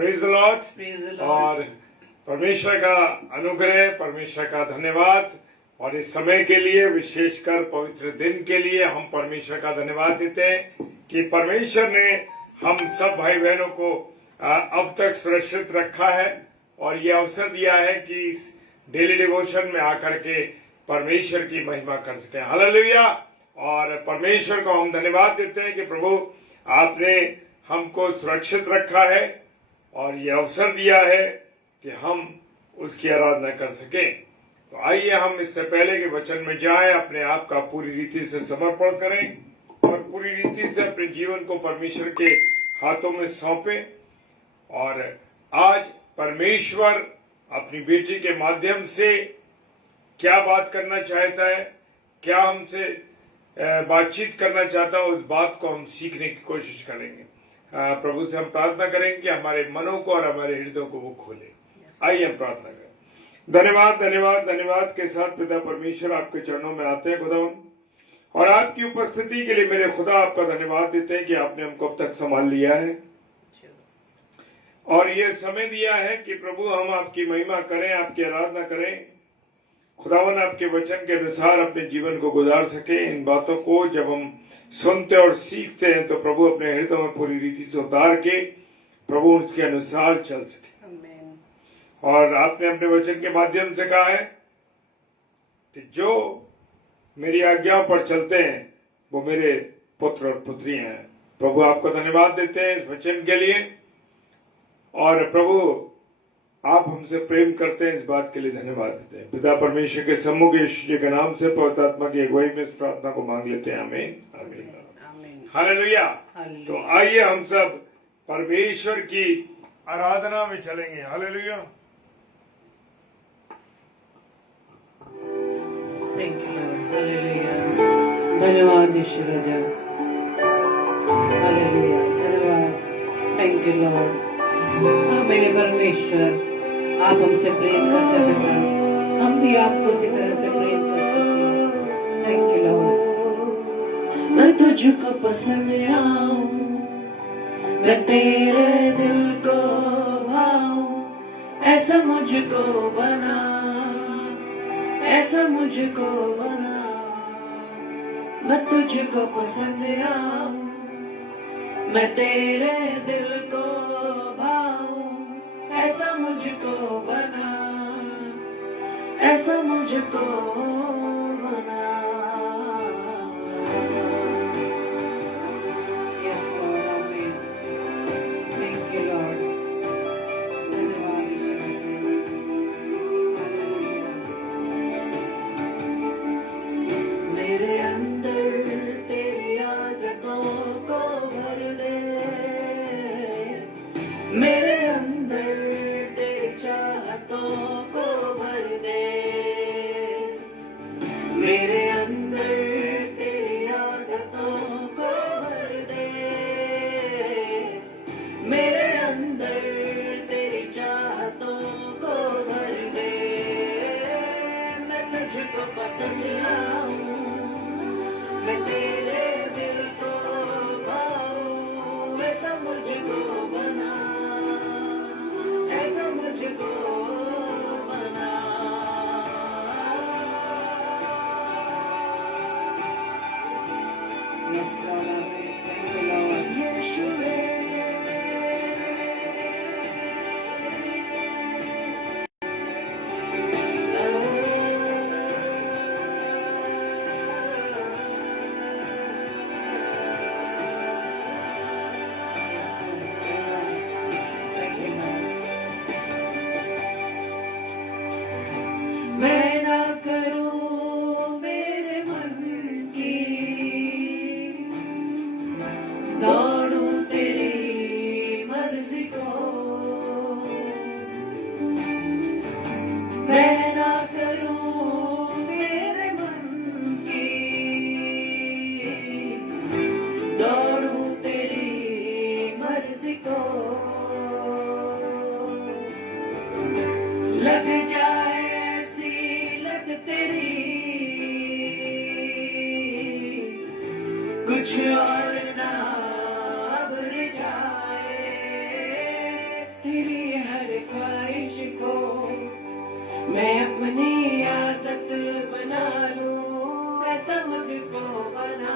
Praise the Lord. और परमेश्वर का अनुग्रह, परमेश्वर का धन्यवाद और इस समय के लिए, विशेषकर पवित्र दिन के लिए हम परमेश्वर का धन्यवाद देते हैं कि परमेश्वर ने हम सब भाई बहनों को अब तक सुरक्षित रखा है और ये अवसर दिया है कि इस डेली डिवोशन में आकर के परमेश्वर की महिमा कर सके। हालेलुया। और परमेश्वर को हम धन्यवाद देते हैं कि प्रभु आपने हमको सुरक्षित रखा है और ये अवसर दिया है कि हम उसकी आराधना कर सकें। तो आइए हम इससे पहले कि वचन में जाएं, अपने आप का पूरी रीति से समर्पण करें और पूरी रीति से अपने जीवन को परमेश्वर के हाथों में सौंपें। और आज परमेश्वर अपनी बेटी के माध्यम से क्या बात करना चाहता है, क्या हमसे बातचीत करना चाहता है, उस बात को हम सीखने की कोशिश करेंगे। प्रभु से हम प्रार्थना करेंगे कि हमारे मनों को और हमारे हृदयों को वो खोले। आइए हम प्रार्थना करें। धन्यवाद धन्यवाद धन्यवाद के साथ पिता परमेश्वर आपके चरणों में आते हैं खुदावन, और आपकी उपस्थिति के लिए मेरे खुदा आपका धन्यवाद देते हैं कि आपने हमको अब तक संभाल लिया है और ये समय दिया है कि प्रभु हम आपकी महिमा करें, आपकी आराधना करें। खुदावन आपके वचन के अनुसार अपने जीवन को गुजार सके। इन बातों को जब हम सुनते और सीखते हैं तो प्रभु अपने हृदय में पूरी रीति से उतार के प्रभु उसके अनुसार चल सके। और आपने अपने वचन के माध्यम से कहा है कि जो मेरी आज्ञाओं पर चलते हैं वो मेरे पुत्र और पुत्री हैं। प्रभु आपको धन्यवाद देते हैं इस वचन के लिए, और प्रभु आप हमसे प्रेम करते हैं, इस बात के लिए धन्यवाद देते हैं। पिता परमेश्वर के सम्मुख यीशु जी के नाम से पवित्र आत्मा की अगुवाई में इस प्रार्थना को मांग लेते हैं। आमीन आमीन हालेलुया। तो आइए हम सब परमेश्वर की आराधना में चलेंगे। Hallelujah. Thank you Lord. Hallelujah. धन्यवाद यीशु राजा। हालेलुया। धन्यवाद। Thank you Lord. मेरे परमेश्वर, आप हमसे प्रेम करते पिता, हम भी आपको इसी तरह से प्रेम कर सके। Thank you Lord. मैं तुझको पसंद आऊं, मैं तेरे दिल को भाऊं, ऐसा मुझको बना, ऐसा मुझको बना। मैं तुझको पसंद आऊं, मैं तेरे दिल को भाऊं, ऐसा मुझको बना, ऐसा मुझको बना। Yes, Lord, Amen. Thank you, Lord. धन्यवाद ईश्वर जी। मेरे अंदर तेरी आदतों को भर दे, मेरे अंदर तेरी चाहतों को भर दे, मेरे अंदर तेरी आदतों को भर दे, मेरे अंदर तेरी चाहतों को भर दे। मैं तुझको पसंद आऊं, मैं तेरे दिल को भाऊं, ऐसा मुझको बना, ऐसा मुझको बना। Yes, Lord, Amen. Thank you, Lord. यीशुवे तेरी हर ख्वाहिश को मैं अपनी आदत बना लूं, ऐसा मुझको बना,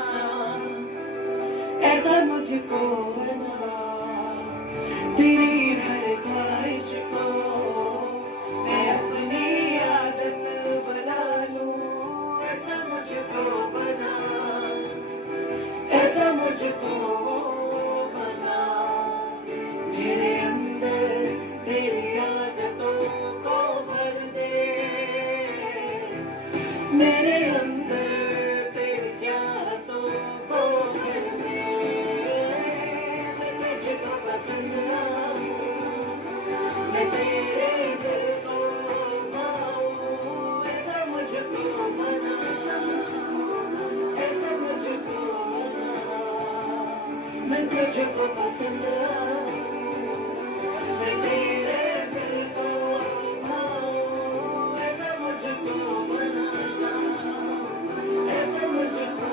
ऐसा मुझको बना। तेरी हर ख्वाहिश को मैं अपनी आदत बना लूं, ऐसा मुझको बना, ऐसा मुझको बना। मेरे अंदर तेरी आदतों को भर दे, मेरे अंदर तेरी चाहतों को भर दे। मैं तुझको पसंद आऊं, मैं तेरे दिल को पाऊं, ऐसा मुझको बना, ऐसा मुझको बना। मैं तुझको पसंद आऊं, मैं तेरे दिल को पाऊं, ऐसा मुझको बना, ऐसा मुझको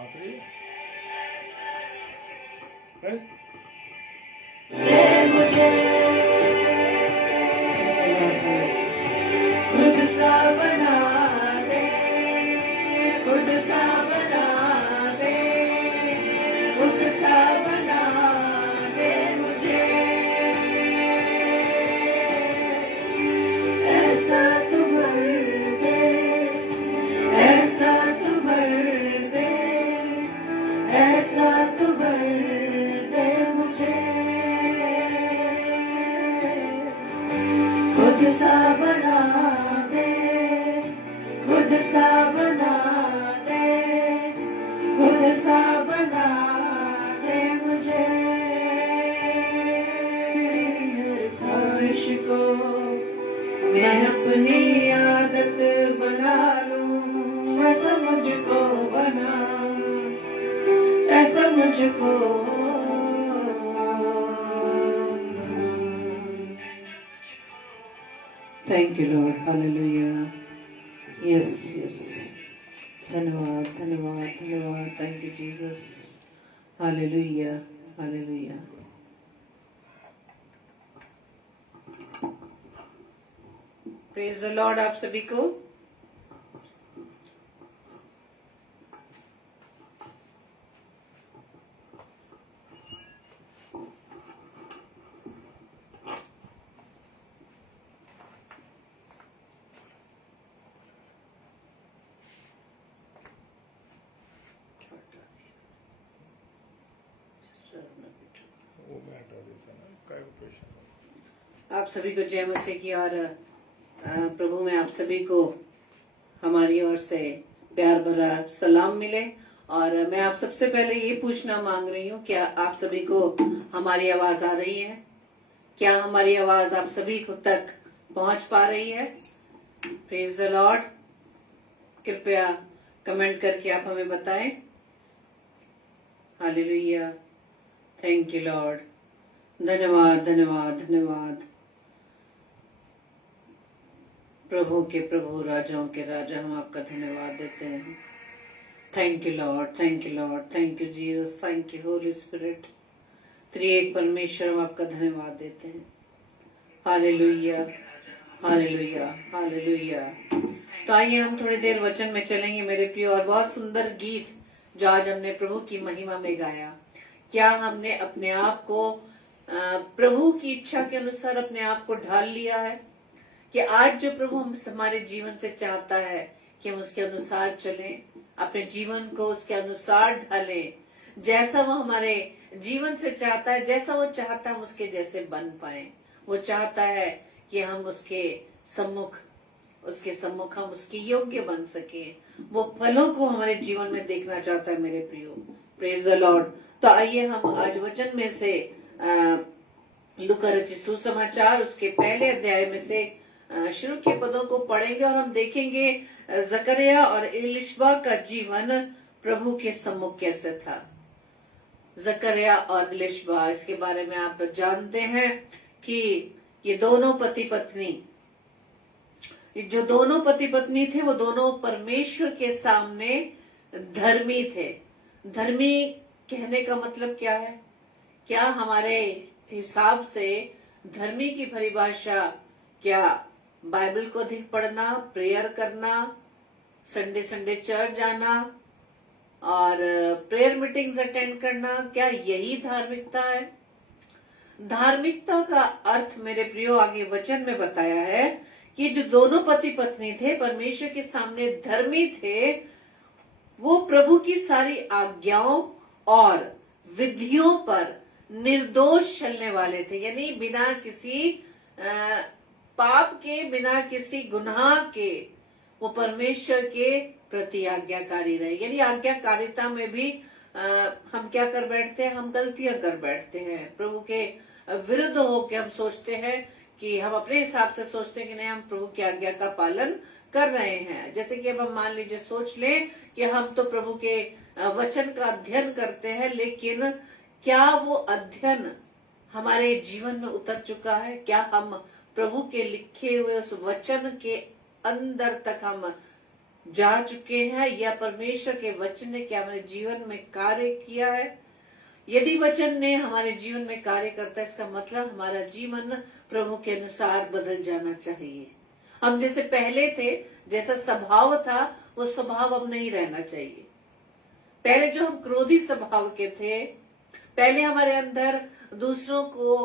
आखिरी है? मुझे खुद सा बना दे, खुद सा बना दे, खुद सा बना दे मुझे। ऐसा तू भर दे, ऐसा तू भर दे, ऐसा तू भर दे मुझे। खुद सा बना दे, खुद सा बना दे, खुद सा बना दे मुझे। तेरी हर ख्वाहिश को मैं अपनी आदत बना लूं, ऐसा मुझको बना, ऐसा मुझको। Thank you, Lord. Hallelujah. Yes, yes. धन्यवाद, धन्यवाद, धन्यवाद. Thank you, Jesus. Hallelujah. Hallelujah. Praise the Lord आप सभी को. वो मैं हटा देता ना, काय पेशेंट। आप सभी को जय मसीह की और प्रभु में आप सभी को हमारी ओर से प्यार भरा सलाम मिले। और मैं आप सबसे पहले ये पूछना मांग रही हूँ, क्या आप सभी को हमारी आवाज आ रही है? क्या हमारी आवाज आप सभी को तक पहुंच पा रही है? Praise the Lord. कृपया कमेंट करके आप हमें बताएं। हालेलुया। Thank you Lord. धन्यवाद, धन्यवाद, धन्यवाद। प्रभु के प्रभु, राजाओं के राजा, हम आपका धन्यवाद देते हैं। Thank you Lord, thank you Lord, thank you Jesus, thank you Holy Spirit. त्रिएक परमेश्वर, हम आपका धन्यवाद देते हैं। Hallelujah, hallelujah, hallelujah. तो आइए हम थोड़ी देर वचन में चलेंगे मेरे प्रिय, और बहुत सुंदर गीत जो आज हमने प्रभु की महिमा में गाया। क्या हमने अपने आप को प्रभु की इच्छा के अनुसार अपने आप को ढाल लिया है कि आज जो प्रभु हमारे जीवन से चाहता है कि हम उसके अनुसार चलें, अपने जीवन को उसके अनुसार ढालें, जैसा वो हमारे जीवन से चाहता है, जैसा वो चाहता है हम उसके जैसे बन पाए। वो चाहता है कि हम उसके सम्मुख हम उसके योग्य बन सके। वो फलों को हमारे जीवन में देखना चाहता है मेरे प्रियो। Praise the Lord. तो आइए हम आज वचन में से लूका रचित सुसमाचार उसके पहले अध्याय में से शुरू के पदों को पढ़ेंगे और हम देखेंगे जकरिया और एलिशबा का जीवन प्रभु के सम्मुख कैसे था। जकरिया और एलिशबा, इसके बारे में आप जानते हैं कि ये दोनों पति पत्नी थे, वो दोनों परमेश्वर के सामने धर्मी थे। धर्मी कहने का मतलब क्या है? क्या हमारे हिसाब से धर्मी की परिभाषा क्या बाइबल को अधिक पढ़ना, प्रेयर करना, संडे चर्च जाना और प्रेयर मीटिंग्स अटेंड करना, क्या यही धार्मिकता है? धार्मिकता का अर्थ मेरे प्रियो आगे वचन में बताया है कि जो दोनों पति पत्नी थे परमेश्वर के सामने धर्मी थे, वो प्रभु की सारी आज्ञाओं और विधियों पर निर्दोष चलने वाले थे। यानी बिना किसी पाप के, बिना किसी गुनाह के वो परमेश्वर के प्रति आज्ञाकारी रहे। यानी आज्ञाकारिता में भी हम क्या कर बैठते हैं? हम गलतियां कर बैठते हैं। प्रभु के विरुद्ध होकर हम सोचते हैं कि हम अपने हिसाब से सोचते हैं कि नहीं, हम प्रभु की आज्ञा का पालन कर रहे हैं। जैसे कि अब हम मान लीजिए सोच लें कि हम तो प्रभु के वचन का अध्ययन करते हैं, लेकिन क्या वो अध्ययन हमारे जीवन में उतर चुका है? क्या हम प्रभु के लिखे हुए उस वचन के अंदर तक हम जा चुके हैं, या परमेश्वर के वचन ने क्या हमारे जीवन में कार्य किया है? यदि वचन ने हमारे जीवन में कार्य करता है, इसका मतलब हमारा जीवन प्रभु के अनुसार बदल जाना चाहिए। हम जैसे पहले थे, जैसा स्वभाव था, वो स्वभाव अब नहीं रहना चाहिए। पहले जो हम क्रोधी स्वभाव के थे, पहले हमारे अंदर दूसरों को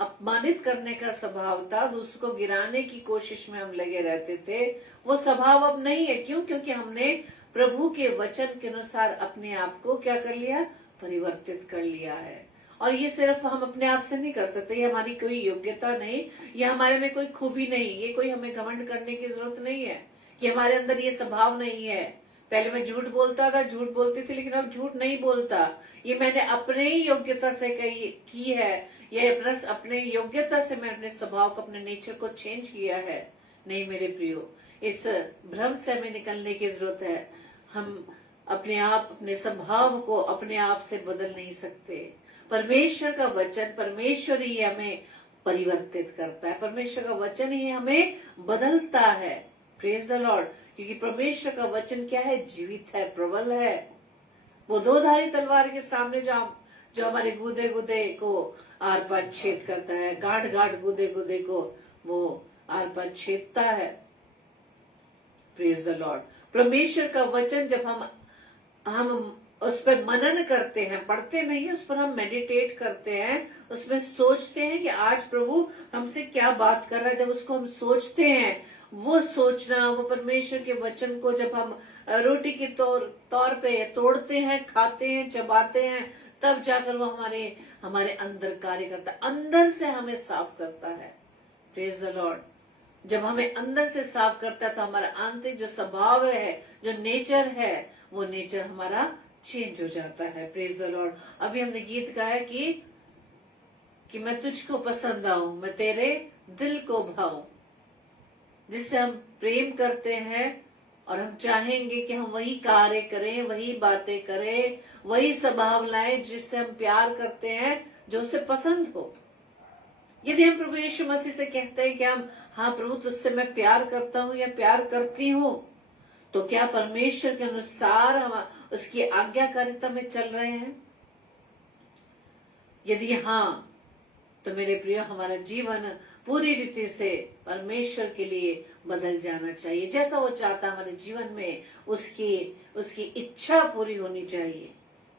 अपमानित करने का स्वभाव था, दूसरों को गिराने की कोशिश में हम लगे रहते थे, वो स्वभाव अब नहीं है। क्यों? क्योंकि हमने प्रभु के वचन के अनुसार अपने आप को क्या कर लिया? परिवर्तित कर लिया है। और ये सिर्फ हम अपने आप से नहीं कर सकते, ये हमारी कोई योग्यता नहीं, ये हमारे में कोई खूबी नहीं, ये कोई हमें घमंड करने की जरूरत नहीं है कि हमारे अंदर ये स्वभाव नहीं है। पहले मैं झूठ बोलता था, झूठ बोलती थी, लेकिन अब झूठ नहीं बोलता। ये मैंने अपने ही योग्यता से की है, ये अपने योग्यता से मैं अपने स्वभाव को, अपने नेचर को चेंज किया है। नहीं मेरे प्रियो, इस भ्रम से हमें निकलने की जरूरत है। हम अपने आप, अपने स्वभाव को अपने आप से बदल नहीं सकते। परमेश्वर का वचन, परमेश्वर ही हमें परिवर्तित करता है, परमेश्वर का वचन ही हमें बदलता है। Praise the Lord. क्योंकि परमेश्वर का वचन क्या है? जीवित है, प्रबल है। वो दो धारी तलवार के सामने जो हमारे गुदे को आर पार छेद करता है, गाढ़ गुदे को वो आर पार छेदता है। Praise the Lord. परमेश्वर का वचन जब हम उस पर मनन करते हैं, पढ़ते नहीं, उस पर हम मेडिटेट करते हैं, उसमें सोचते हैं कि आज प्रभु हमसे क्या बात कर रहा है। जब उसको हम सोचते हैं, वो सोचना, वो परमेश्वर के वचन को जब हम रोटी के तौर पे तोड़ते हैं, खाते हैं, चबाते हैं, तब जाकर वो हमारे अंदर कार्य करता है, अंदर से हमें साफ करता है। Praise the Lord. जब हमें अंदर से साफ करता है तो हमारा आंतरिक जो स्वभाव है, जो नेचर है, वो नेचर हमारा चेंज हो जाता है। Praise the Lord. अभी हमने गीत गाया कि मैं तुझको पसंद आऊं, मैं तेरे दिल को भाऊं। जिससे हम प्रेम करते हैं और हम चाहेंगे कि हम वही कार्य करें, वही बातें करें, वही स्वभाव लाएं जिससे हम प्यार करते हैं, जो उसे पसंद हो। यदि हम प्रभु यीशु मसीह से कहते हैं कि हम, हाँ प्रभु तुझसे मैं प्यार करता हूँ या प्यार करती हूँ, तो क्या परमेश्वर के अनुसार हम उसकी आज्ञाकारिता में चल रहे हैं? यदि हाँ, तो मेरे प्रिय हमारा जीवन पूरी रीति से परमेश्वर के लिए बदल जाना चाहिए। जैसा वो चाहता हमारे जीवन में उसकी इच्छा पूरी होनी चाहिए।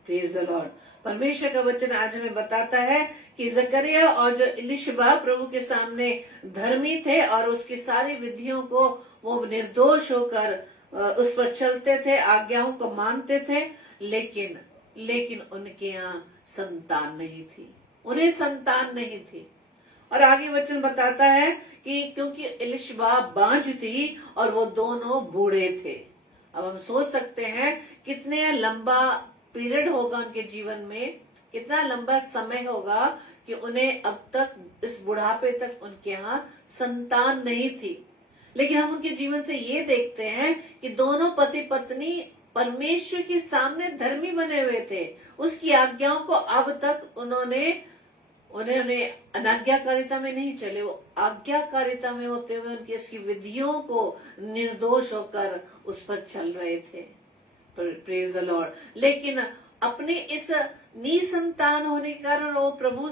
Praise the Lord. परमेश्वर का वचन आज हमें बताता है कि जकरिया और जो इलिशबा प्रभु के सामने धर्मी थे और उसकी सारी विधियों को वो निर्दोष होकर उस पर चलते थे, आज्ञाओं को मानते थे, लेकिन उनके यहाँ संतान नहीं थी, उन्हें संतान नहीं थी। और आगे वचन बताता है कि क्योंकि इलिशबा बांझ थी और वो दोनों बूढ़े थे। अब हम सोच सकते हैं कितने लंबा पीरियड होगा उनके जीवन में, कितना लंबा समय होगा कि उन्हें अब तक इस बुढ़ापे तक उनके यहाँ संतान नहीं थी। लेकिन हम उनके जीवन से ये देखते हैं कि दोनों पति पत्नी परमेश्वर के सामने धर्मी बने हुए थे। उसकी आज्ञाओं को अब तक उन्होंने अनाज्ञाकारिता में नहीं चले, वो आज्ञाकारिता में होते हुए उनकी इसकी विधियों को निर्दोष होकर उस पर चल रहे थे। Praise the Lord. लेकिन अपने इस निसंतान होने के कारण वो प्रभु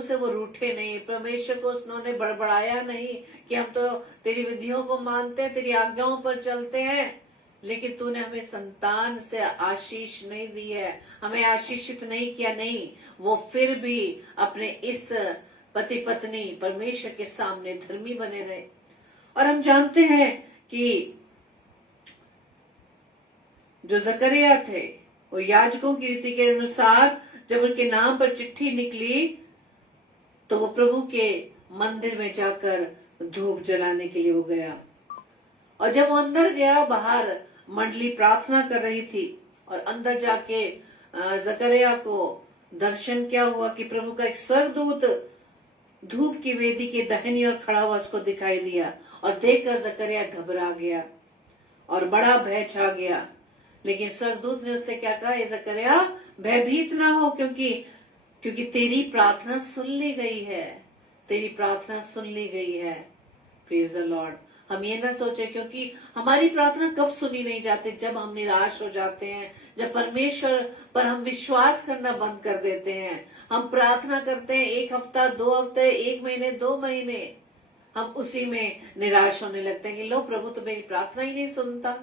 से वो रूठे नहीं, परमेश्वर को उन्होंने बड़बड़ाया नहीं कि हम तो तेरी विधियों को मानते हैं, तेरी आज्ञाओं पर चलते हैं, लेकिन तूने हमें संतान से आशीष नहीं दी है, हमें आशीषित नहीं किया। नहीं, वो फिर भी अपने इस पति पत्नी परमेश्वर के सामने धर्मी बने रहे। और हम जानते हैं कि जो जकरिया थे वो याजकों की रीति के अनुसार जब उनके नाम पर चिट्ठी निकली तो वो प्रभु के मंदिर में जाकर धूप जलाने के लिए वो गया। और जब वो अंदर गया, बाहर मंडली प्रार्थना कर रही थी और अंदर जाके जकरिया को दर्शन क्या हुआ कि प्रभु का एक स्वर्गदूत धूप की वेदी के दाहिनी ओर खड़ा हुआ उसको दिखाई दिया। और देखकर जकरिया घबरा गया और बड़ा भय छा गया। लेकिन स्वर्गदूत ने उससे क्या कहा, जकरिया भयभीत ना हो, क्योंकि तेरी प्रार्थना सुन ली गई है, तेरी प्रार्थना सुन ली गई है। Praise the Lord. हम ये ना सोचे, क्योंकि हमारी प्रार्थना कब सुनी नहीं जाती, जब हम निराश हो जाते हैं, जब परमेश्वर पर हम विश्वास करना बंद कर देते हैं। हम प्रार्थना करते हैं 1 हफ्ता, 2 हफ्ते, 1 महीने, 2 महीने, हम उसी में निराश होने लगते हैं कि लो प्रभु तो मेरी प्रार्थना ही नहीं सुनता।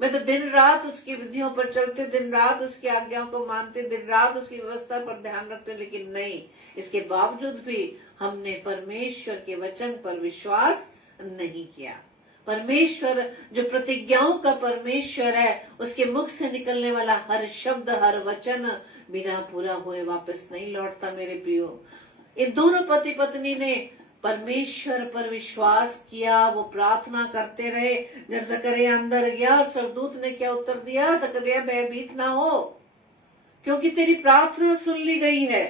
मैं तो दिन रात उसकी विधियों पर चलते, दिन रात उसकी आज्ञाओं को मानते, दिन रात उसकी व्यवस्था पर ध्यान रखते, लेकिन नहीं, इसके बावजूद भी हमने परमेश्वर के वचन पर विश्वास नहीं किया। परमेश्वर जो प्रतिज्ञाओं का परमेश्वर है, उसके मुख से निकलने वाला हर शब्द, हर वचन बिना पूरा हुए वापस नहीं लौटता। मेरे प्रियो, इन दोनों पति पत्नी ने परमेश्वर पर विश्वास किया, वो प्रार्थना करते रहे। जब जकरिया अंदर गया, स्वर्गदूत ने क्या उत्तर दिया, जकरिया भयभीत ना हो, क्योंकि तेरी प्रार्थना सुन ली गई है,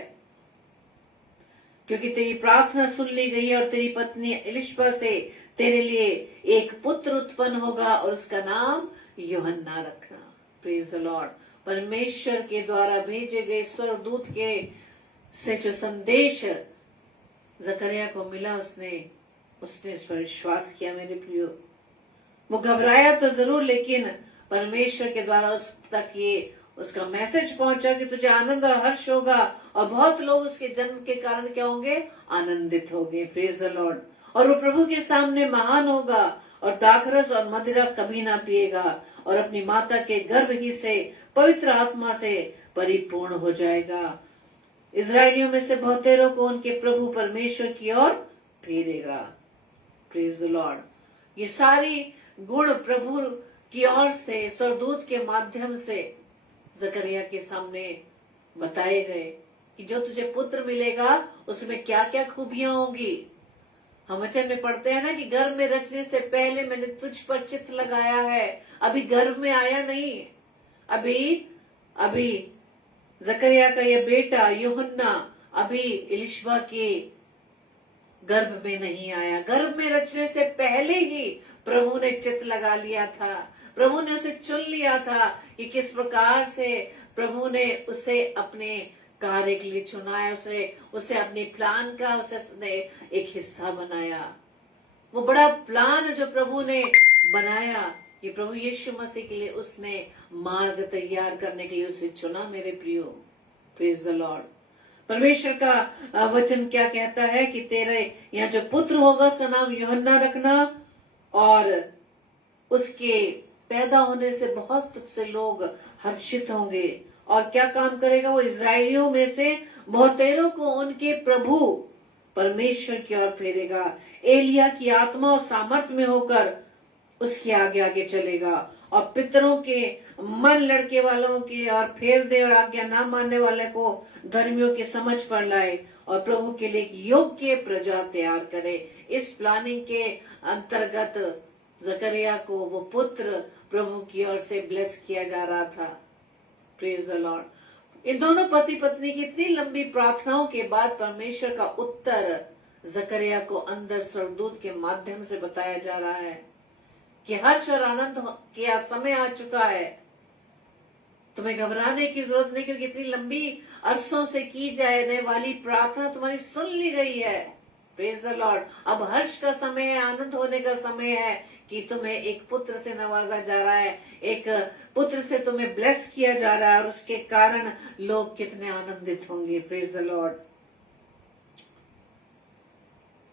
क्योंकि तेरी प्रार्थना सुन ली गई है और तेरी पत्नी इलिशबा से तेरे लिए एक पुत्र उत्पन्न होगा और उसका नाम यूहन्ना रखना। Praise the Lord. परमेश्वर के द्वारा भेजे गए स्वर्गदूत के से जो संदेश जकरिया को मिला, उसने इस पर विश्वास किया। मेरे प्रियो, वो घबराया तो जरूर, लेकिन परमेश्वर के द्वारा उस तक ये उसका मैसेज पहुंचा कि तुझे आनंद और हर्ष होगा और बहुत लोग उसके जन्म के कारण क्या होंगे, आनंदित होंगे। Praise the Lord. और वो प्रभु के सामने महान होगा और दाखरस और मदिरा कभी ना पिएगा और अपनी माता के गर्भ ही से पवित्र आत्मा से परिपूर्ण हो जाएगा। इजरायलियों में से बहुतेरों को उनके प्रभु परमेश्वर की ओर फेरेगा। Praise the Lord. ये सारी गुण प्रभु की ओर से स्वर्गदूत के माध्यम से जकरिया के सामने बताए गए कि जो तुझे पुत्र मिलेगा उसमें क्या क्या खूबियां होंगी। हम वचन में पढ़ते हैं ना कि गर्भ में रचने से पहले मैंने तुझ पर चित्त लगाया है। अभी गर्भ में आया नहीं, अभी जकरिया का यह बेटा यूहन्ना अभी इलिशबा के गर्भ में नहीं आया। गर्भ में रचने से पहले ही प्रभु ने चित्त लगा लिया था, प्रभु ने उसे चुन लिया था कि किस प्रकार से प्रभु ने उसे अपने कार्य के लिए चुना है, उसे अपने प्लान का उसने एक हिस्सा बनाया। वो बड़ा प्लान जो प्रभु ने बनाया कि प्रभु यीशु मसीह के लिए उसने मार्ग तैयार करने के लिए उसे चुना। मेरे प्रियो, प्रेज द लॉर्ड। परमेश्वर का वचन क्या कहता है कि तेरे यहाँ जो पुत्र होगा उसका नाम यूहन्ना रखना, और उसके पैदा होने से बहुत से लोग हर्षित होंगे। और क्या काम करेगा? वो इजरायलियों में से बहुतेरों को उनके प्रभु परमेश्वर की ओर फेरेगा। एलिया की आत्मा और सामर्थ में होकर उसके आगे आगे चलेगा, और पितरों के मन लड़के वालों की ओर फेर दे, और आज्ञा ना मानने वाले को धर्मियों की समझ पर लाए, और प्रभु के लिए एक योग्य प्रजा तैयार करे। इस प्लानिंग के अंतर्गत जकरिया को वो पुत्र प्रभु की ओर से ब्लेस किया जा रहा था। Praise the Lord. इन दोनों पति पत्नी की इतनी लंबी प्रार्थनाओं के बाद परमेश्वर का उत्तर जकरिया को अंदर स्वर्गदूत के माध्यम से बताया जा रहा है कि हर्ष और आनंद का समय आ चुका है। तुम्हें घबराने की जरूरत नहीं, क्योंकि इतनी लंबी अरसों से की जाने वाली प्रार्थना तुम्हारी सुन ली गई है। Praise the Lord. अब हर्ष का समय है, आनंद होने का समय है कि तुम्हें एक पुत्र से नवाजा जा रहा है, एक पुत्र से तुम्हें ब्लेस किया जा रहा है, और उसके कारण लोग कितने आनंदित होंगे। Praise the Lord.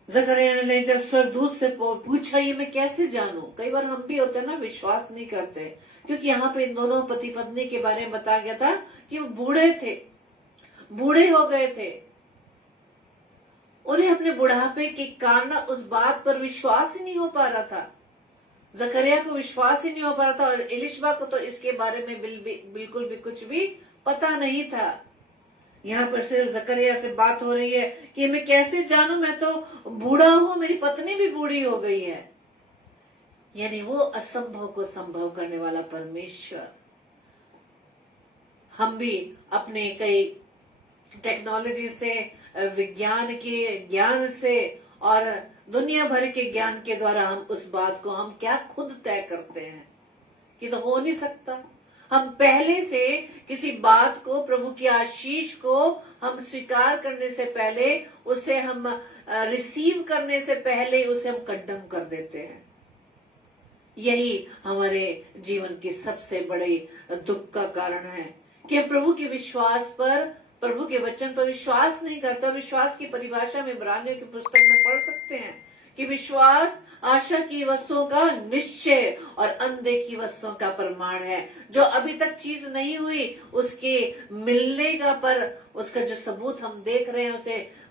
जकरिया ने जब स्वर्गदूत से पूछा, ये मैं कैसे जानूं? कई बार हम भी होते हैं ना, विश्वास नहीं करते, क्योंकि यहाँ पे इन दोनों पति पत्नी के बारे में बताया गया था कि वो बूढ़े थे, बूढ़े हो गए थे। उन्हें अपने बुढ़ापे के कारण उस बात पर विश्वास ही नहीं हो पा रहा था। जकरिया को विश्वास ही नहीं हो पा रहा था, और एलिशबा को तो इसके बारे में बिल्कुल भी कुछ भी पता नहीं था। यहाँ पर सिर्फ जकरिया से बात हो रही है कि मैं कैसे जानूं, मैं तो बूढ़ा हूं, मेरी पत्नी भी बूढ़ी हो गई है। यानी वो असंभव को संभव करने वाला परमेश्वर। हम भी अपने कई टेक्नोलॉजी से, विज्ञान के ज्ञान से और दुनिया भर के ज्ञान के द्वारा हम उस बात को हम क्या खुद तय करते हैं कि तो हो नहीं सकता। हम पहले से किसी बात को, प्रभु की आशीष को हम स्वीकार करने से पहले, उसे हम रिसीव करने से पहले उसे हम कंडम कर देते हैं। यही हमारे जीवन की सबसे बड़ी दुख का कारण है कि हम प्रभु के विश्वास पर, प्रभु के वचन पर विश्वास नहीं करते। विश्वास की परिभाषा में इब्रानियों की पुस्तक में पढ़ सकते हैं कि विश्वास आशा की वस्तुओं का निश्चय और अनदेखी वस्तुओं का प्रमाण है। जो अभी तक चीज नहीं हुई उसके मिलने का, पर उसका जो सबूत हम देख रहे हैं,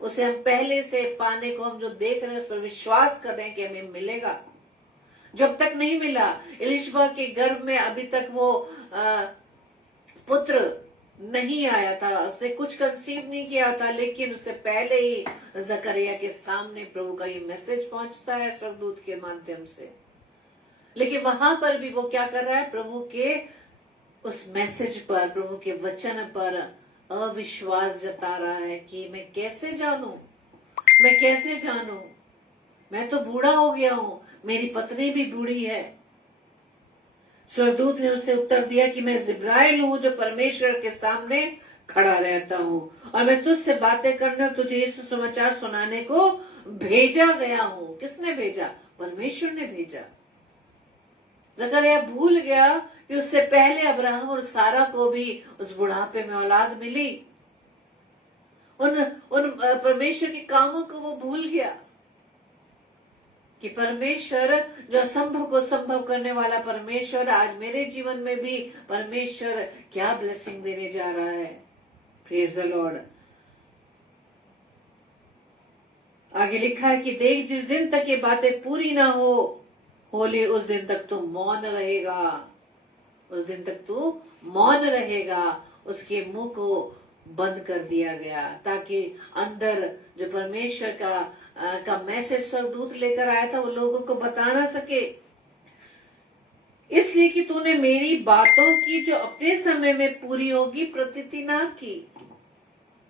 उसे हम पहले से पाने को हम जो देख रहे हैं उस पर विश्वास कर रहे हैं कि हमें मिलेगा। जब तक नहीं मिला, एलिशबा के गर्भ में अभी तक वो पुत्र नहीं आया था, उसने कुछ कंसीव नहीं किया था, लेकिन उससे पहले ही जकरिया के सामने प्रभु का ये मैसेज पहुंचता है स्वर्गदूत के माध्यम से। लेकिन वहां पर भी वो क्या कर रहा है? प्रभु के उस मैसेज पर, प्रभु के वचन पर अविश्वास जता रहा है कि मैं कैसे जानूं, मैं कैसे जानूं, मैं तो बूढ़ा हो गया हूं, मेरी पत्नी भी बूढ़ी है। स्वर्गदूत ने उसे उत्तर दिया कि मैं जिब्राइल हूं जो परमेश्वर के सामने खड़ा रहता हूं, और मैं तुझसे बातें करने और तुझे इस समाचार सुनाने को भेजा गया हूं। किसने भेजा? परमेश्वर ने भेजा। जकरिया भूल गया कि उससे पहले अब्राहम और सारा को भी उस बुढ़ापे में औलाद मिली। उन परमेश्वर के कामों को वो भूल गया कि परमेश्वर जो असंभव को संभव करने वाला परमेश्वर, आज मेरे जीवन में भी परमेश्वर क्या ब्लेसिंग देने जा रहा है। Praise the Lord. आगे लिखा है कि देख, जिस दिन तक ये बातें पूरी ना होली, उस दिन तक तू मौन रहेगा, उस दिन तक तू मौन रहेगा। उसके मुंह को बंद कर दिया गया ताकि अंदर जो परमेश्वर का मैसेज स्वर्गदूत लेकर आया था वो लोगों को बता ना सके। इसलिए कि तूने मेरी बातों की जो अपने समय में पूरी होगी प्रतीति ना की।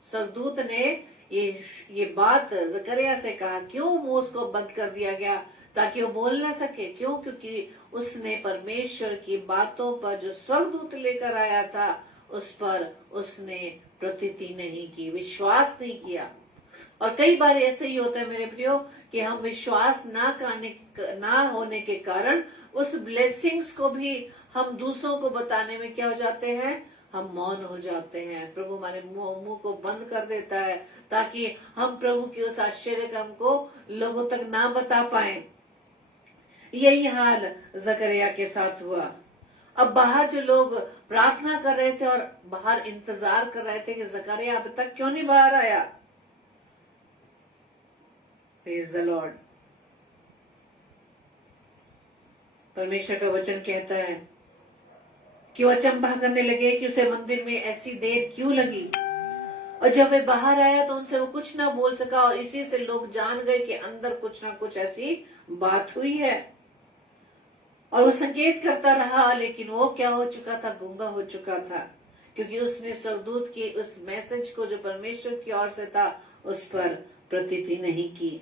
स्वर्गदूत ने ये बात जकरिया से कहा। क्यों मुंह उसको बंद कर दिया गया? ताकि वो बोल ना सके। क्यों? क्योंकि उसने परमेश्वर की बातों पर जो स्वर्गदूत लेकर आया था उस पर उसने प्रतीति नहीं की, विश्वास नहीं किया। और कई बार ऐसे ही होता है मेरे प्रियो कि हम विश्वास ना होने के कारण उस ब्लेसिंग्स को भी हम दूसरों को बताने में क्या हो जाते हैं, हम मौन हो जाते हैं। प्रभु हमारे मुंह को बंद कर देता है ताकि हम प्रभु के उस आश्चर्य काम को लोगों तक ना बता पाए। यही हाल जकरिया के साथ हुआ। अब बाहर जो लोग प्रार्थना कर रहे थे और बाहर इंतजार कर रहे थे कि जकरिया अब तक क्यों नहीं बाहर आया। Praise the Lord. परमेश्वर का वचन कहता है कि वो अचंभा करने लगे कि उसे मंदिर में ऐसी देर क्यों लगी। और जब वे बाहर आया तो उनसे वो कुछ ना बोल सका और इसी से लोग जान गए कि अंदर कुछ ना कुछ ऐसी बात हुई है। और वो संकेत करता रहा, लेकिन वो क्या हो चुका था, गूंगा हो चुका था, क्योंकि उसने स्वर्गदूत के उस मैसेज को जो परमेश्वर की ओर से था उस पर प्रतीति नहीं की।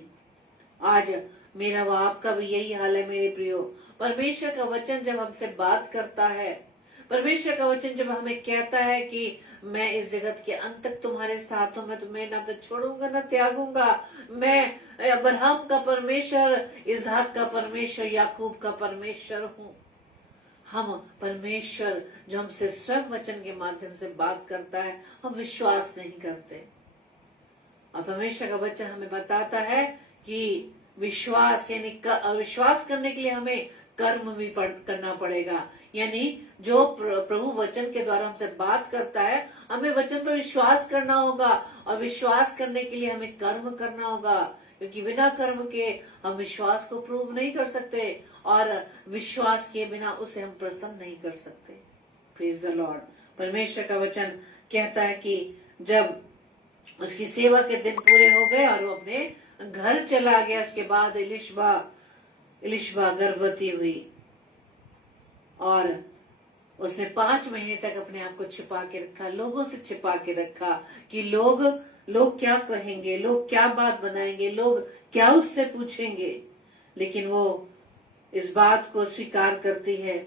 आज मेरा व आपका भी यही हाल है मेरे प्रियो। परमेश्वर का वचन जब हमसे बात करता है, परमेश्वर का वचन जब हमें कहता है कि मैं इस जगत के अंत तक तुम्हारे साथ हूं, मैं तुम्हें ना तो छोड़ूंगा ना त्यागूंगा, मैं अब्राहम का परमेश्वर, इसहाक का परमेश्वर, याकूब का परमेश्वर हूं। हम परमेश्वर जो हमसे स्वयं वचन के माध्यम से बात करता है, हम विश्वास नहीं करते। और परमेश्वर का वचन हमें बताता है कि विश्वास यानी विश्वास करने के लिए हमें कर्म भी करना पड़ेगा। यानी जो प्रभु वचन के द्वारा हमसे बात करता है, हमें वचन पर विश्वास करना होगा और विश्वास करने के लिए हमें कर्म करना होगा, क्योंकि बिना कर्म के हम विश्वास को प्रूव नहीं कर सकते और विश्वास के बिना उसे हम प्रसन्न नहीं कर सकते। Praise the Lord. परमेश्वर का वचन कहता है कि जब उसकी सेवा के दिन पूरे हो गए और वो अपने घर चला गया, उसके बाद इलिशबा गर्भवती हुई और उसने 5 महीने तक अपने आप को छिपा के रखा, लोगों से छिपा के रखा कि लोग क्या कहेंगे, लोग क्या बात बनाएंगे, लोग क्या उससे पूछेंगे। लेकिन वो इस बात को स्वीकार करती है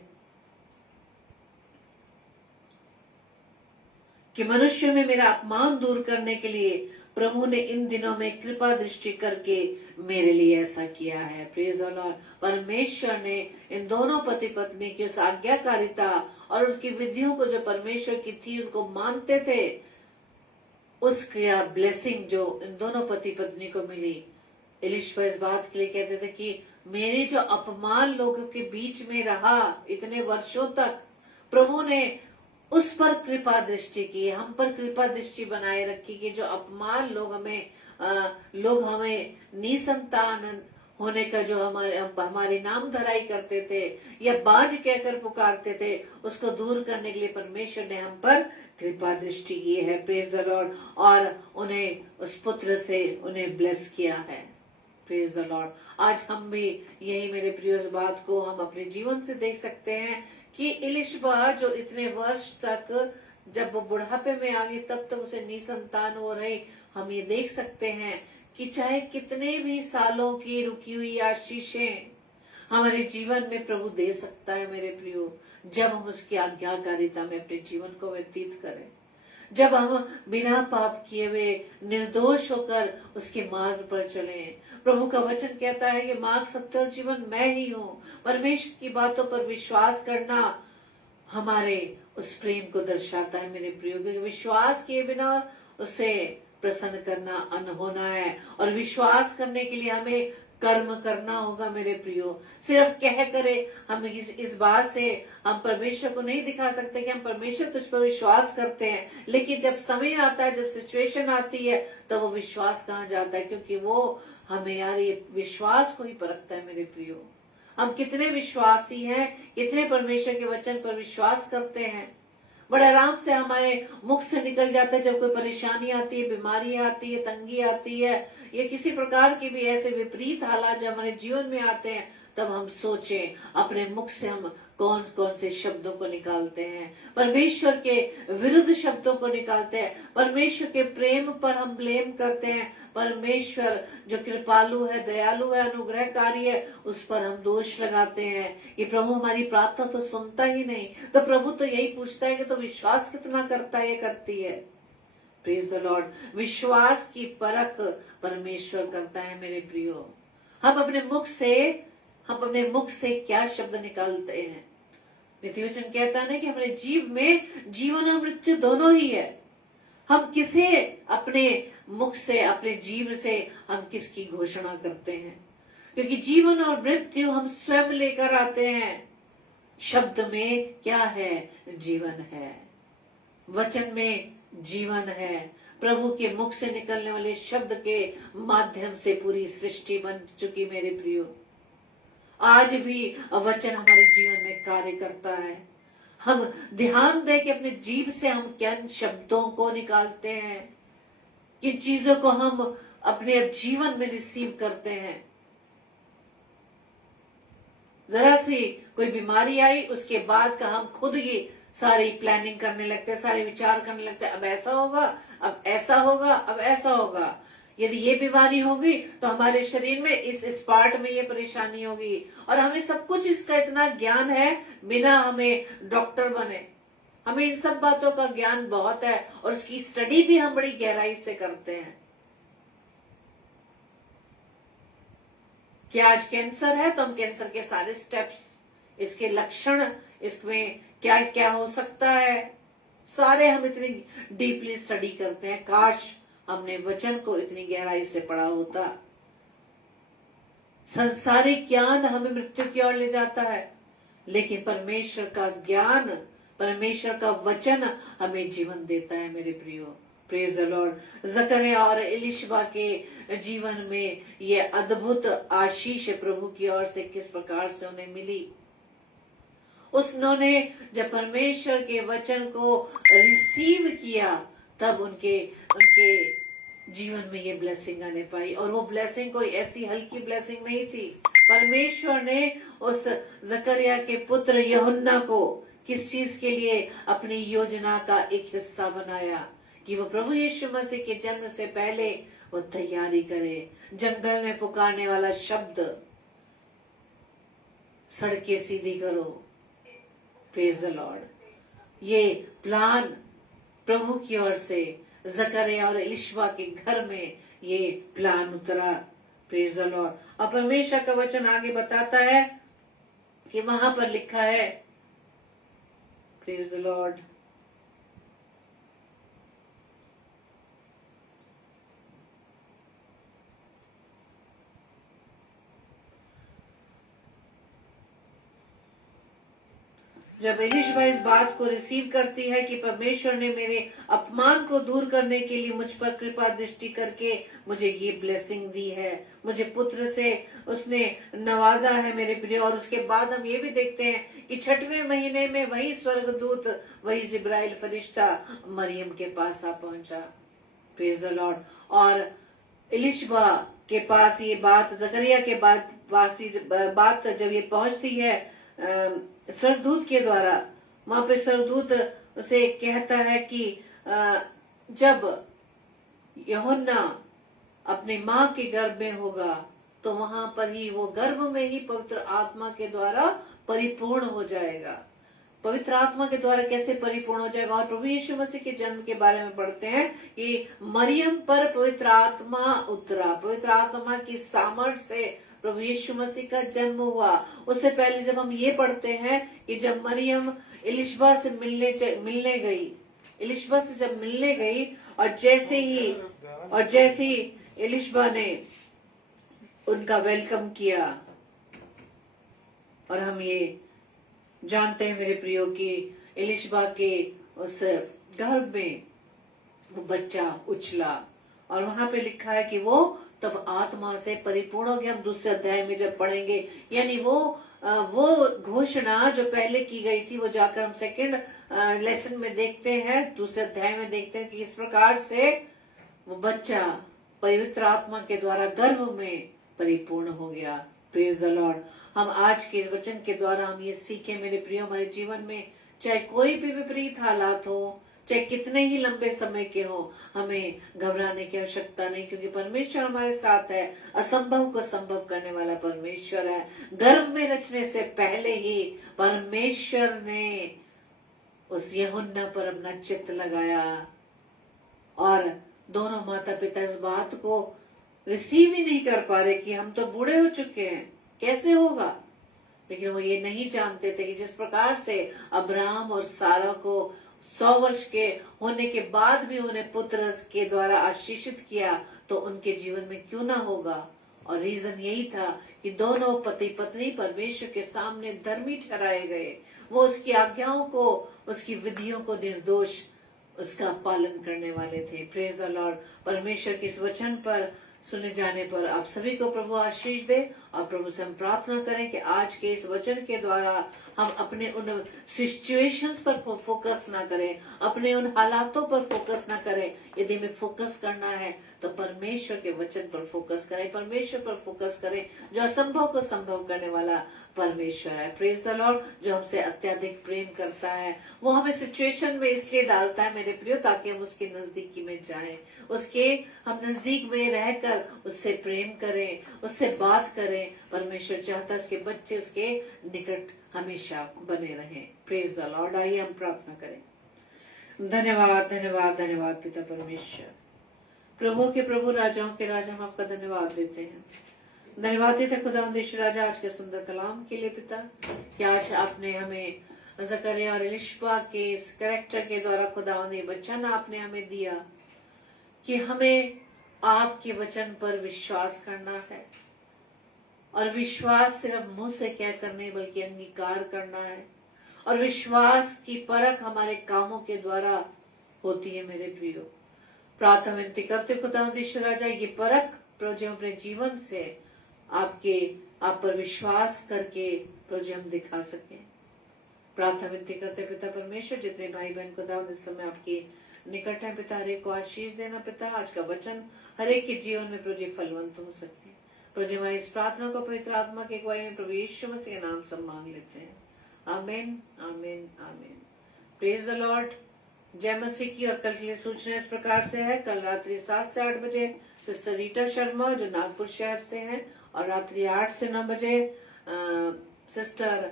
कि मनुष्य में मेरा अपमान दूर करने के लिए प्रभु ने इन दिनों में कृपा दृष्टि करके मेरे लिए ऐसा किया है। Praise the Lord. परमेश्वर ने इन दोनों पति पत्नी की उस आज्ञाकारिता और उसकी विधियों को जो परमेश्वर की थी उनको मानते थे, उसकी ब्लेसिंग जो इन दोनों पति पत्नी को मिली। इलिशबा इस बात के लिए कहते थे कि मेरे जो अपमान लोगों के बीच में रहा इतने वर्षों तक, प्रभु ने उस पर कृपा दृष्टि की, हम पर कृपा दृष्टि बनाए रखी कि जो अपमान लोग हमें निसंतान होने का जो हमारी नाम धराई करते थे या बाज कहकर पुकारते थे, उसको दूर करने के लिए परमेश्वर ने हम पर कृपा दृष्टि की है। Praise the Lord. और उन्हें उस पुत्र से उन्हें ब्लेस किया है। Praise the Lord. आज हम भी यही मेरे प्रिय इस बात को हम अपने जीवन से देख सकते हैं कि इलिशबा जो इतने वर्ष तक, जब वो बुढ़ापे में आ गई तब तक उसे निसंतान हो रही, हम ये देख सकते हैं कि चाहे कितने भी सालों की रुकी हुई आशीषें हमारे जीवन में प्रभु दे सकता है मेरे प्रियो, जब हम उसकी आज्ञाकारिता में अपने जीवन को व्यतीत करें, जब हम बिना पाप किए हुए निर्दोष होकर उसके मार्ग पर चलें। प्रभु का वचन कहता है कि मार्ग, सत्य और जीवन मैं ही हूँ। परमेश्वर की बातों पर विश्वास करना हमारे उस प्रेम को दर्शाता है मेरे प्रियो, क्योंकि विश्वास किए बिना उसे प्रसन्न करना अनहोना है और विश्वास करने के लिए हमें कर्म करना होगा मेरे प्रियो। सिर्फ कह करे हम इस बात से हम परमेश्वर को नहीं दिखा सकते कि हम परमेश्वर तुझ पर विश्वास करते हैं, लेकिन जब समय आता है, जब सिचुएशन आती है, तो वो विश्वास कहाँ जाता है, क्योंकि वो हमें यार ये विश्वास को ही परखता है मेरे प्रियो। हम कितने विश्वासी हैं, कितने परमेश्वर के वचन पर विश्वास करते हैं। बड़े आराम से हमारे मुख से निकल जाता है जब कोई परेशानी आती है, बीमारी आती है, तंगी आती है या किसी प्रकार की भी ऐसे विपरीत हालात जो हमारे जीवन में आते हैं, तब हम सोचें अपने मुख से हम कौन कौन से शब्दों को निकालते हैं। परमेश्वर के विरुद्ध शब्दों को निकालते हैं, परमेश्वर के प्रेम पर हम ब्लेम करते हैं, परमेश्वर जो कृपालु है, दयालु है, अनुग्रहकारी है, उस पर हम दोष लगाते हैं। ये प्रभु हमारी प्रार्थना तो सुनता ही नहीं, तो प्रभु तो यही पूछता है कि तो विश्वास कितना करता है, करती है। Praise the Lord. विश्वास की परख परमेश्वर करता है मेरे प्रियो। हम अपने मुख से क्या शब्द निकालते हैं। नित्य वचन कहता है ना कि हमारे जीव में जीवन और मृत्यु दोनों ही है। हम किसे अपने मुख से, अपने जीव से हम किसकी घोषणा करते हैं, क्योंकि जीवन और मृत्यु हम स्वयं लेकर आते हैं। शब्द में क्या है? जीवन है। वचन में जीवन है। प्रभु के मुख से निकलने वाले शब्द के माध्यम से पूरी सृष्टि बन चुकी मेरे प्रियो। आज भी वचन हमारे जीवन में कार्य करता है। हम ध्यान दें कि अपने जीव से हम किन शब्दों को निकालते हैं, किन चीजों को हम अपने जीवन में रिसीव करते हैं। जरा सी कोई बीमारी आई, उसके बाद का हम खुद ही सारी प्लानिंग करने लगते हैं, सारे विचार करने लगते हैं, अब ऐसा होगा, अब ऐसा होगा, अब ऐसा होगा। यदि ये बीमारी होगी तो हमारे शरीर में इस पार्ट में ये परेशानी होगी, और हमें सब कुछ इसका इतना ज्ञान है बिना हमें डॉक्टर बने। हमें इन सब बातों का ज्ञान बहुत है और उसकी स्टडी भी हम बड़ी गहराई से करते हैं। कि आज कैंसर है तो हम कैंसर के सारे स्टेप्स, इसके लक्षण, इसमें क्या क्या हो सकता है, सारे हम इतनी डीपली स्टडी करते हैं। काश हमने वचन को इतनी गहराई से पढ़ा होता। संसारिक ज्ञान हमें मृत्यु की ओर ले जाता है, लेकिन परमेश्वर का ज्ञान, परमेश्वर का वचन हमें जीवन देता है मेरे प्रियो। Praise the Lord. जकरिया और एलिशबा के जीवन में ये अद्भुत आशीष प्रभु की ओर से किस प्रकार से उन्हें मिली। उन्होंने जब परमेश्वर के वचन को रिसीव किया, तब उनके जीवन में ये ब्लेसिंग आने पाई। और वो ब्लेसिंग कोई ऐसी हल्की ब्लेसिंग नहीं थी। परमेश्वर ने उस जकरिया के पुत्र यूहन्ना को किस चीज के लिए अपनी योजना का एक हिस्सा बनाया, कि वो प्रभु यीशु मसीह के जन्म से पहले वो तैयारी करे। जंगल में पुकारने वाला शब्द, सड़कें सीधी करो। Praise the Lord. ये प्लान प्रभु की ओर से जकरिया और एलिशबा के घर में ये प्लान उतरा। Praise the Lord. और परमेश्वर का वचन आगे बताता है कि वहां पर लिखा है, प्रेज द लॉर्ड, जब एलिशबा इस बात को रिसीव करती है कि परमेश्वर ने मेरे अपमान को दूर करने के लिए मुझ पर कृपा दृष्टि करके मुझे ये ब्लेसिंग दी है, मुझे पुत्र से उसने नवाजा है मेरे प्रिय। और उसके बाद हम ये भी देखते हैं कि 6वें महीने में वही स्वर्गदूत, वही जिब्राइल फरिश्ता मरियम के पास आ पहुंचा। Praise the Lord. और एलिशबा के पास ये बात, जकरिया के बात जब ये पहुंचती है स्वर्गदूत के द्वारा, वहां पे स्वर्गदूत उसे कहता है कि जब यूहन्ना अपने माँ के गर्भ में होगा तो वहां पर ही वो गर्भ में ही पवित्र आत्मा के द्वारा परिपूर्ण हो जाएगा। पवित्र आत्मा के द्वारा कैसे परिपूर्ण हो जाएगा? और प्रभु यीशु मसीह के जन्म के बारे में पढ़ते हैं कि मरियम पर पवित्र आत्मा उतरा, पवित्र आत्मा की सामर्थ से प्रभु यीशु मसीह का जन्म हुआ। उससे पहले जब हम ये पढ़ते हैं कि जब मरियम एलिशबा से मिलने गई, एलिशबा से जब मिलने गई, और जैसे ही एलिशबा ने उनका वेलकम किया, और हम ये जानते हैं मेरे प्रियो कि एलिशबा के उस गर्भ में वो बच्चा उछला, और वहां पे लिखा है कि वो तब आत्मा से परिपूर्ण हो गया। हम दूसरे अध्याय में जब पढ़ेंगे, यानी वो घोषणा जो पहले की गई थी, वो जाकर हम सेकंड लेसन में देखते हैं, दूसरे अध्याय में देखते हैं कि इस प्रकार से वो बच्चा पवित्र आत्मा के द्वारा गर्भ में परिपूर्ण हो गया। Praise the Lord. हम आज के वचन के द्वारा हम ये सीखे मेरे प्रियो, हमारे जीवन में चाहे कोई भी विपरीत हालात हो, चाहे कितने ही लंबे समय के हो, हमें घबराने की आवश्यकता नहीं, क्योंकि परमेश्वर हमारे साथ है। असंभव को संभव करने वाला परमेश्वर है। गर्भ में रचने से पहले ही परमेश्वर ने उस यूहन्ना पर अपना चित्त लगाया, और दोनों माता पिता इस बात को रिसीव ही नहीं कर पा रहे कि हम तो बूढ़े हो चुके हैं, कैसे होगा। लेकिन वो ये नहीं जानते थे कि जिस प्रकार से अब्राहम और सारा को 100 वर्ष के होने के बाद भी उन्हें पुत्र के द्वारा आशीषित किया, तो उनके जीवन में क्यों ना होगा। और रीजन यही था कि दोनों पति पत्नी परमेश्वर के सामने धर्मी ठहराए गए। वो उसकी आज्ञाओं को, उसकी विधियों को निर्दोष उसका पालन करने वाले थे। Praise the Lord. परमेश्वर के इस वचन पर सुने जाने पर आप सभी को प्रभु आशीष दे, और प्रभु से हम प्रार्थना करें कि आज के इस वचन के द्वारा हम अपने उन सिचुएशंस पर फोकस ना करें, अपने उन हालातों पर फोकस ना करें। यदि हमें फोकस करना है तो परमेश्वर के वचन पर फोकस करें, परमेश्वर पर फोकस करें जो असंभव को संभव करने वाला परमेश्वर है। Praise the Lord. जो हमसे अत्यधिक प्रेम करता है, वो हमें सिचुएशन में इसलिए डालता है मेरे प्रियो, ताकि हम उसके नजदीकी में जाएं, उसके हम नजदीक में रहकर उससे प्रेम करें, उससे बात करें। परमेश्वर चाहता है उसके बच्चे उसके निकट हमेशा बने रहें। Praise the Lord. आइए हम प्रार्थना करें। धन्यवाद धन्यवाद धन्यवाद पिता परमेश्वर, प्रभु के प्रभु, राजाओं के राजा, हम आपका धन्यवाद देते हैं। धन्यवाद देते खुदावंद ईश्वर राजा आज के सुंदर कलाम के लिए पिता, कि आज आपने हमें जकरिया और एलिशबा के इस कैरेक्टर के द्वारा खुदावंद ये वचन आपने हमें दिया कि हमें आपके वचन पर विश्वास करना है, और विश्वास सिर्फ मुंह से कहकर नहीं बल्कि अंगीकार करना है, और विश्वास की परख हमारे कामों के द्वारा होती है। मेरे प्रियो, प्रार्थना विनती करते खुदावंद ईश्वर राजा, ये परख प्रभु जी हम अपने जीवन से आप पर विश्वास करके प्रभु जी हम दिखा सके। प्रार्थना विनती करते पिता परमेश्वर, जितने भाई बहन खुदावंद इस समय आपके निकट है पिता, हरेक को आशीष देना पिता। आज का वचन हरेक के जीवन में प्रभु जी फलवंत हो सके। प्रभु जी हमारी इस प्रार्थना को पवित्र आत्मा के अगुवाई में प्रभु यीशु मसीह के नाम से मांग लेते हैं। आमीन आमीन आमीन। Praise the Lord. जय मसीह की। और कल के लिए सूचना इस प्रकार से है। कल रात्रि 7 से 8 बजे सिस्टर रीटा शर्मा जो नागपुर शहर से हैं, और रात्रि 8 से 9 बजे सिस्टर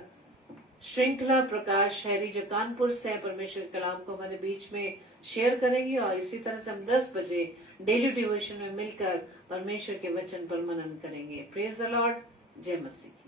श्रृंखला प्रकाश शहरी जो कानपुर से है, परमेश्वर के कलाम को हमारे बीच में शेयर करेंगी। और इसी तरह से हम 10 बजे डेली डिवोशन में मिलकर परमेश्वर के वचन पर मनन करेंगे। Praise the Lord. जय मसीह।